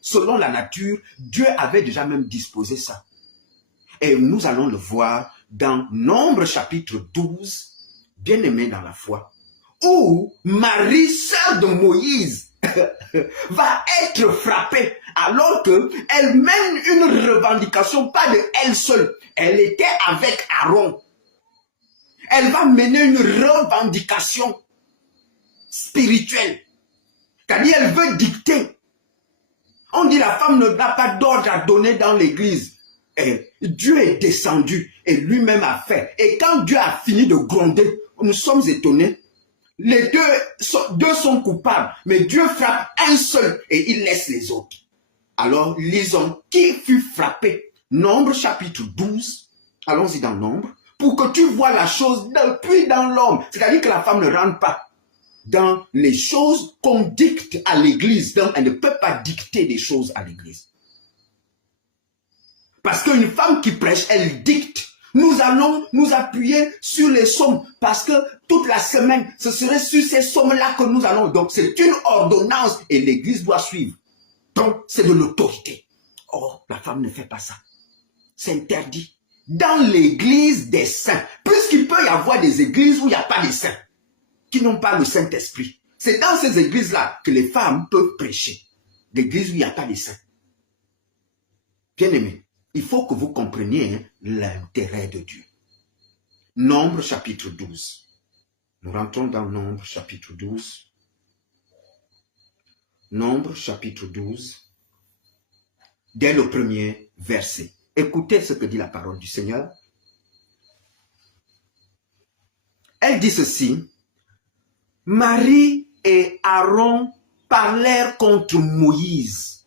selon la nature, Dieu avait déjà même disposé ça. Et nous allons le voir dans Nombre chapitre 12, bien-aimé dans la foi, où Marie, sœur de Moïse, va être frappée alors qu'elle mène une revendication, pas de elle seule. Elle était avec Aaron. Elle va mener une revendication spirituelle. C'est-à-dire, elle veut dicter. On dit la femme n'a pas d'ordre à donner dans l'église. Et Dieu est descendu et lui-même a fait. Et quand Dieu a fini de gronder, nous sommes étonnés. Les deux sont coupables, mais Dieu frappe un seul et il laisse les autres. Alors, lisons qui fut frappé. Nombre chapitre 12. Allons-y dans Nombre. Pour que tu vois la chose depuis dans l'homme. C'est-à-dire que la femme ne rentre pas dans les choses qu'on dicte à l'église. Donc, elle ne peut pas dicter des choses à l'église. Parce qu'une femme qui prêche, elle dicte. Nous allons nous appuyer sur les psaumes parce que toute la semaine, ce serait sur ces psaumes-là que nous allons. Donc, c'est une ordonnance et l'église doit suivre. Donc, c'est de l'autorité. Or, la femme ne fait pas ça. C'est interdit. Dans l'église des saints, puisqu'il peut y avoir des églises où il n'y a pas de saints, qui n'ont pas le Saint-Esprit. C'est dans ces églises-là que les femmes peuvent prêcher. L'église où il n'y a pas de saints. Bien-aimés, il faut que vous compreniez l'intérêt de Dieu. Nombre chapitre 12. Nous rentrons dans Nombre chapitre 12. Nombre chapitre 12. Dès le premier verset. Écoutez ce que dit la parole du Seigneur. Elle dit ceci. Marie et Aaron parlèrent contre Moïse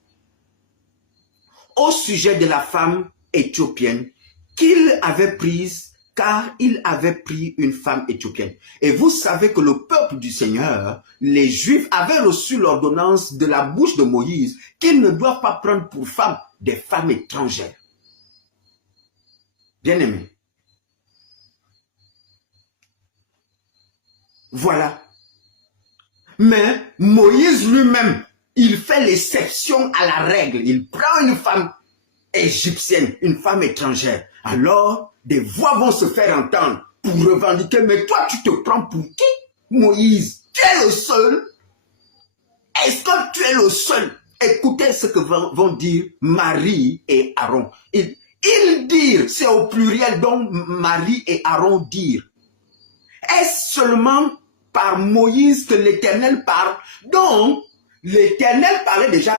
au sujet de la femme éthiopienne qu'il avait prise, car il avait pris une femme éthiopienne. Et vous savez que le peuple du Seigneur, les Juifs, avaient reçu l'ordonnance de la bouche de Moïse qu'ils ne doivent pas prendre pour femmes des femmes étrangères. Bien-aimés, voilà. Mais Moïse lui-même, il fait l'exception à la règle. Il prend une femme égyptienne, une femme étrangère. Alors, des voix vont se faire entendre pour revendiquer. Mais toi, tu te prends pour qui? Moïse, tu es le seul? Est-ce que tu es le seul? Écoutez ce que vont dire Marie et Aaron. Ils dirent, c'est au pluriel, donc Marie et Aaron dirent. Est-ce seulement par Moïse que l'Éternel parle? Donc, l'Éternel parlait déjà